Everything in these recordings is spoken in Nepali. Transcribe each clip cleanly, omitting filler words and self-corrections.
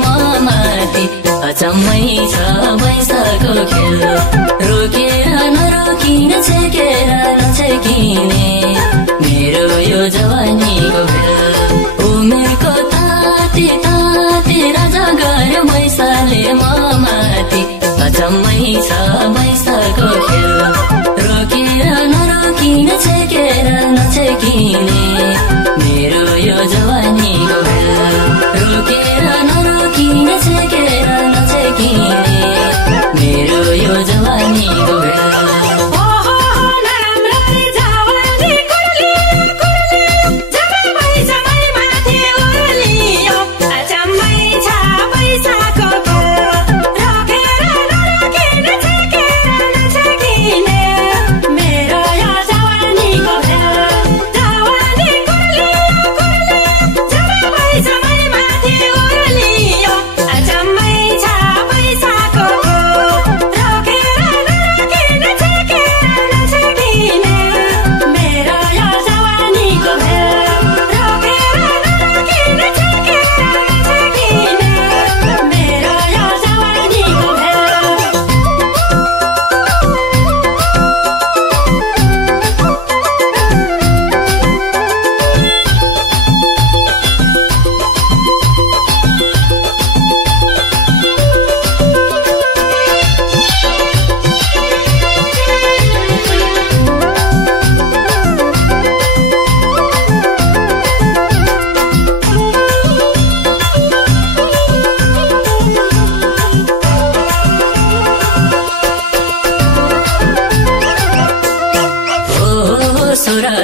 माथि अचम्मै छ पैसाको खेल रोकेर नरोकिन छेकेर नछेकिने मेरो यो जवानीको खेल उमेरको ताती ताती राजा गयो पैसाले माथि अचम्मै छ पैसाको खेल रोकेर नरोकिन छेकेर नछेकिने मेरो यो जवानीको खेल रोकेर नरोकिन छेकेर नछेकिने मेरो यो जवानीको खेल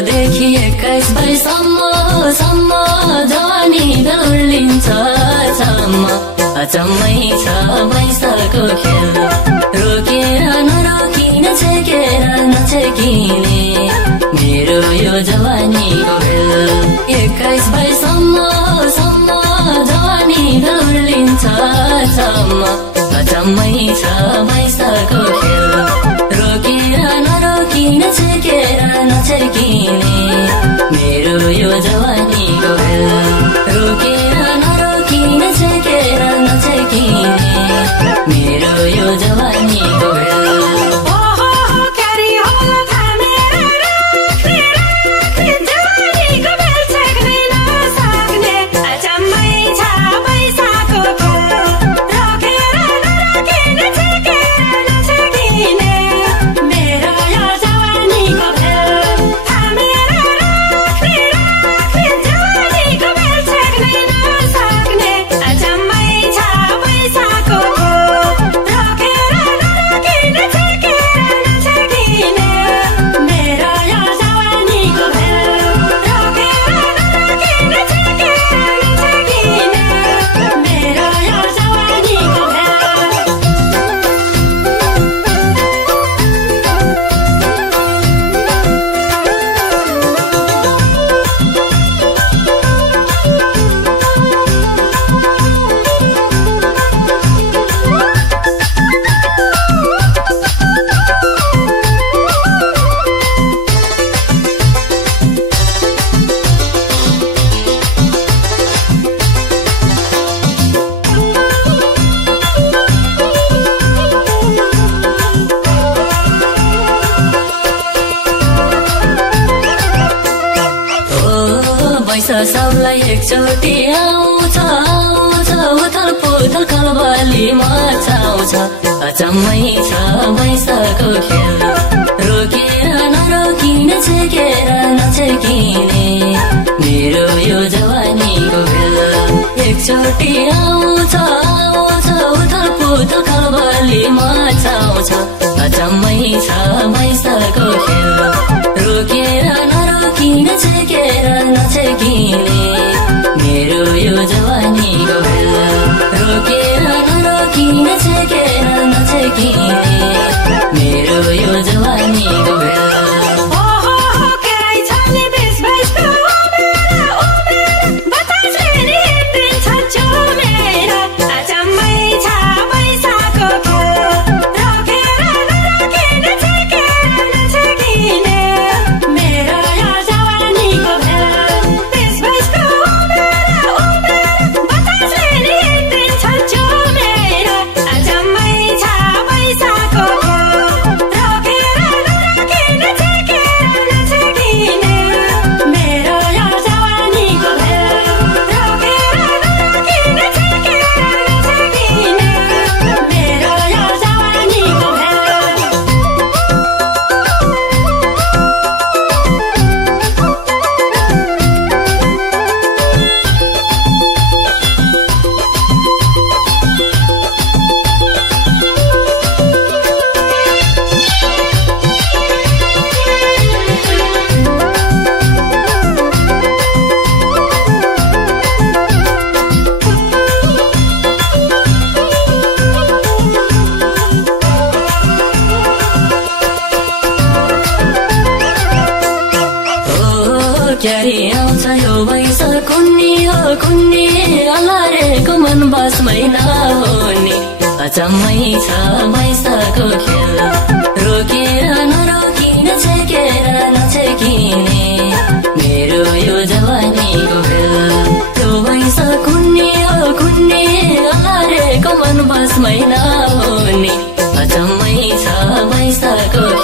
देखि 21 वर्षसम्म जवानी दौडिन्छ अचम्मै छ पैसाको खेल रोकेर नरोकिन छेकेर नछेकिने मेरो यो जवानीको खेल 21 वर्षसम्म जवानी दौडिन्छ अचम्मै छ पैसाको खेल रोकेर नरोकिन छेकेर नछेकिने मेरो यो जवानीको खेल रोकेर नरोकिन छेकेर नछेकिने मेरो यो जवानीको खेल सबलाई एकचोटि आउँछ उथल पुथल खलबली मचाउँछ अचम्मै छ पैसाको खेल रोकेर नरोकिन छेकेर नछेकिने मेरो यो जवानीको खेल एकचोटि आउँछ उथल पुथल खलबली मचाउँछ अचम्मै छ पैसाको खेल रोकेर नरोकिन छेकेर नछेकिने मेरो यो जवानीको खेल रोकेर नरोकिन छेकेर नछेकिने मेरो यो जवानीको खेल बसमै नहुने अचम्मै छ पैसाको खेल रोकेर नरोकिन छेकेर नछेकिने मेरो यो जवानीको खेल त्यो पैसा कुन्ने हो कुन्ने अलारेको मन बसमै नहुने अचम्मै छ पैसाको